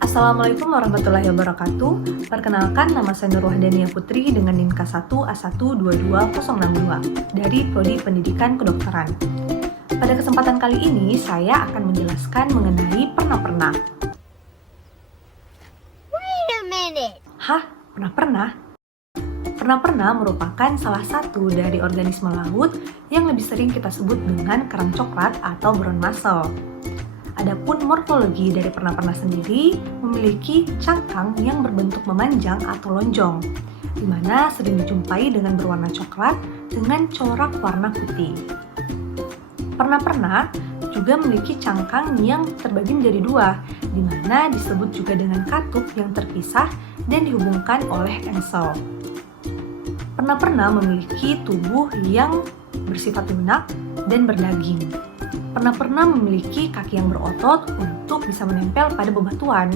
Assalamualaikum warahmatullahi wabarakatuh. Perkenalkan, nama saya Nur Wahdania Putri dengan NIM K1 A1222062 dari Prodi Pendidikan Kedokteran. Pada kesempatan kali ini, saya akan menjelaskan mengenai pernah-pernah. Wait a minute. Hah? Pernah-pernah? Pernah-pernah merupakan salah satu dari organisme laut yang lebih sering kita sebut dengan kerang coklat atau brown mussel. Adapun morfologi dari pernah-pernah sendiri memiliki cangkang yang berbentuk memanjang atau lonjong, di mana sering dijumpai dengan berwarna coklat dengan corak warna putih. Pernah-pernah juga memiliki cangkang yang terbagi menjadi dua, di mana disebut juga dengan katup yang terpisah dan dihubungkan oleh ensel. Pernah-pernah memiliki tubuh yang bersifat lunak dan berdaging. Pernah-pernah memiliki kaki yang berotot untuk bisa menempel pada bebatuan.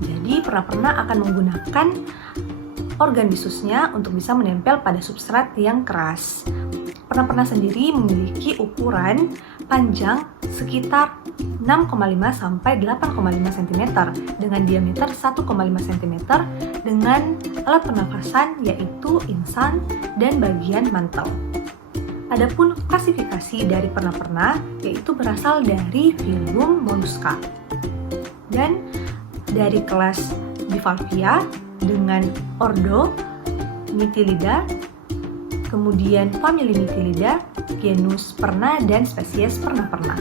Jadi pernah-pernah akan menggunakan organ bisusnya untuk bisa menempel pada substrat yang keras. Pernah-pernah sendiri memiliki ukuran panjang sekitar 6,5 sampai 8,5 cm dengan diameter 1,5 cm dengan alat pernafasan yaitu insan dan bagian mantel. Adapun klasifikasi dari pernah-pernah yaitu berasal dari filum mollusca dan dari kelas Bivalvia dengan ordo Mytilida, kemudian famili Mytilida, genus Perna dan spesies pernah-pernah.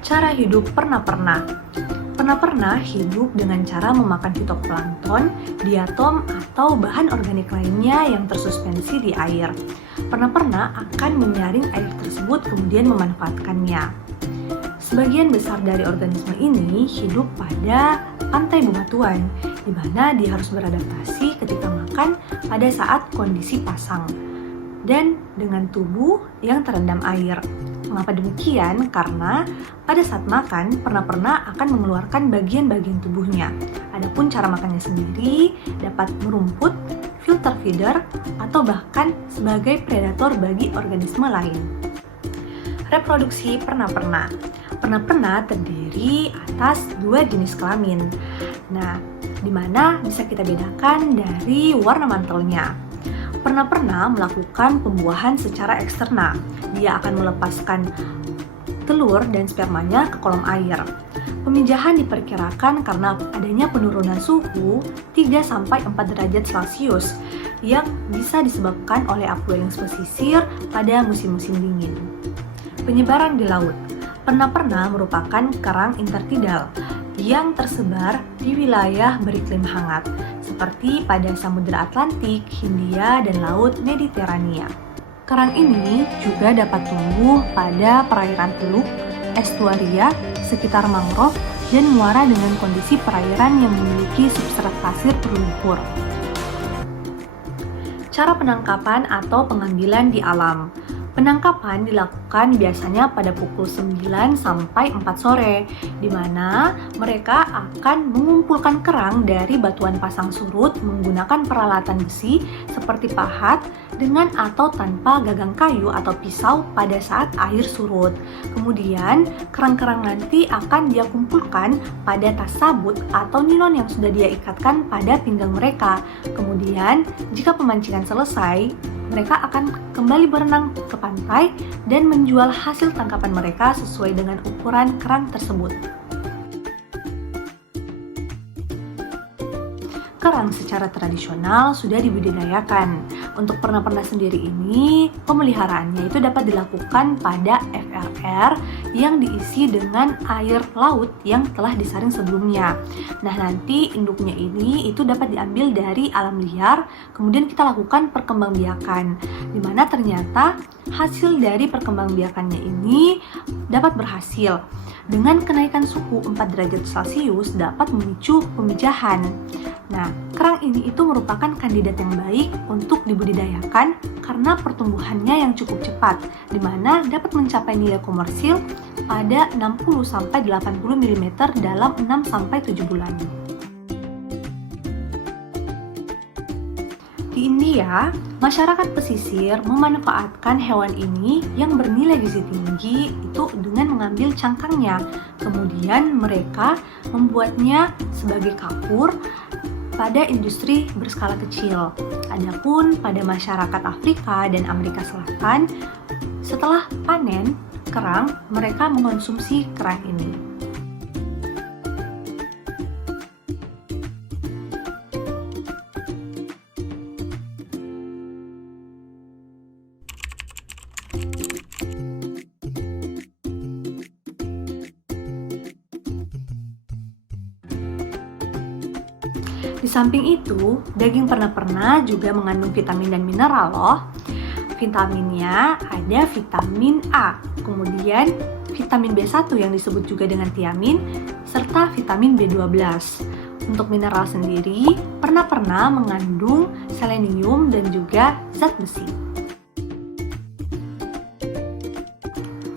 Cara hidup pernah-pernah. Pernah-pernah hidup dengan cara memakan fitoplankton, diatom, atau bahan organik lainnya yang tersuspensi di air. Pernah-pernah akan menyaring air tersebut kemudian memanfaatkannya. Sebagian besar dari organisme ini hidup pada pantai bebatuan, di mana dia harus beradaptasi ketika makan pada saat kondisi pasang dan dengan tubuh yang terendam air. Mengapa demikian? Karena pada saat makan, pernah-pernah akan mengeluarkan bagian-bagian tubuhnya. Adapun cara makannya sendiri dapat merumput, filter feeder, atau bahkan sebagai predator bagi organisme lain. Reproduksi pernah-pernah. Pernah-pernah terdiri atas dua jenis kelamin. Nah, di mana bisa kita bedakan dari warna mantelnya. Pernah-pernah melakukan pembuahan secara eksterna. Dia akan melepaskan telur dan spermanya ke kolam air. Pemijahan diperkirakan karena adanya penurunan suhu 3-4 derajat Celcius yang bisa disebabkan oleh affluence pesisir pada musim-musim dingin. Penyebaran di laut. Pernah-pernah merupakan kerang intertidal yang tersebar di wilayah beriklim hangat seperti pada Samudra Atlantik, Hindia, dan Laut Mediterania. Kerang ini juga dapat tumbuh pada perairan teluk, estuaria, sekitar mangrove, dan muara dengan kondisi perairan yang memiliki substrat pasir berlumpur. Cara penangkapan atau pengambilan di alam. Penangkapan dilakukan biasanya pada pukul 9 sampai 4 sore, di mana mereka akan mengumpulkan kerang dari batuan pasang surut menggunakan peralatan besi seperti pahat dengan atau tanpa gagang kayu atau pisau pada saat air surut. Kemudian, kerang-kerang nanti akan dia kumpulkan pada tas sabut atau nilon yang sudah dia ikatkan pada pinggang mereka. Kemudian, jika pemancingan selesai, mereka akan kembali berenang ke pantai dan menjual hasil tangkapan mereka sesuai dengan ukuran kerang tersebut. Kerang secara tradisional sudah dibudidayakan. Untuk pernah-pernah sendiri ini, pemeliharaannya itu dapat dilakukan pada FRR yang diisi dengan air laut yang telah disaring sebelumnya. Nah, nanti induknya ini itu dapat diambil dari alam liar, kemudian kita lakukan perkembangbiakan, di mana ternyata hasil dari perkembangbiakannya ini dapat berhasil. Dengan kenaikan suhu 4 derajat Celcius dapat memicu pemijahan. Nah, kerang ini itu merupakan kandidat yang baik untuk dibudidayakan karena pertumbuhannya yang cukup cepat, di mana dapat mencapai nilai komersil pada 60-80 mm dalam 6-7 bulan. Di Di India, masyarakat pesisir memanfaatkan hewan ini yang bernilai gizi tinggi itu dengan mengambil cangkangnya. Kemudian mereka membuatnya sebagai kapur pada industri berskala kecil. Adapun pada masyarakat Afrika dan Amerika Selatan, setelah panen kerang, mereka mengonsumsi kerang ini. Di samping itu, daging perna-perna juga mengandung vitamin dan mineral loh. Vitaminnya ada vitamin A, kemudian vitamin B1 yang disebut juga dengan tiamin, serta vitamin B12. Untuk mineral sendiri, perna-perna mengandung selenium dan juga zat besi.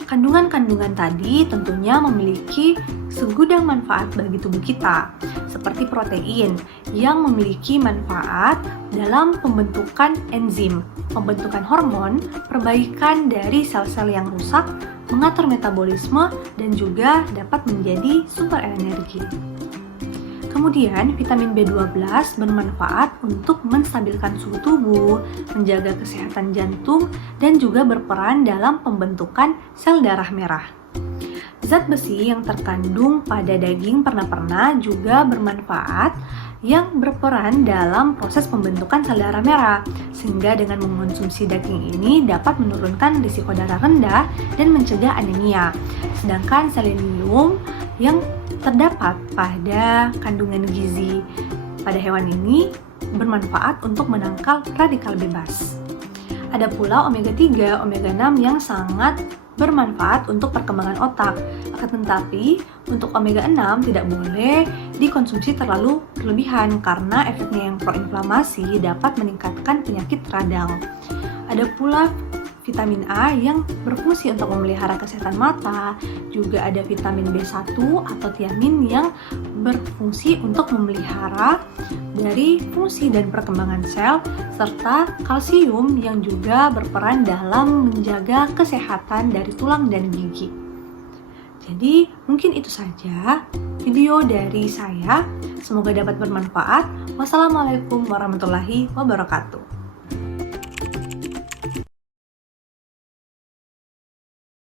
Kandungan-kandungan tadi tentunya memiliki segudang manfaat bagi tubuh kita, seperti protein yang memiliki manfaat dalam pembentukan enzim, pembentukan hormon, perbaikan dari sel-sel yang rusak, mengatur metabolisme, dan juga dapat menjadi sumber energi. Kemudian, vitamin B12 bermanfaat untuk menstabilkan suhu tubuh, menjaga kesehatan jantung, dan juga berperan dalam pembentukan sel darah merah. Zat besi yang terkandung pada daging perna-perna juga bermanfaat yang berperan dalam proses pembentukan sel darah merah, sehingga dengan mengonsumsi daging ini dapat menurunkan risiko darah rendah dan mencegah anemia. Sedangkan selenium yang terdapat pada kandungan gizi pada hewan ini bermanfaat untuk menangkal radikal bebas. Ada pula omega 3, omega 6 yang sangat bermanfaat untuk perkembangan otak. Akan tetapi, untuk omega 6 tidak boleh dikonsumsi terlalu berlebihan karena efeknya yang proinflamasi dapat meningkatkan penyakit radang. Ada pula vitamin A yang berfungsi untuk memelihara kesehatan mata, juga ada vitamin B1 atau tiamin yang berfungsi untuk memelihara dari fungsi dan perkembangan sel, serta kalsium yang juga berperan dalam menjaga kesehatan dari tulang dan gigi. Jadi mungkin itu saja video dari saya, semoga dapat bermanfaat. Wassalamualaikum warahmatullahi wabarakatuh.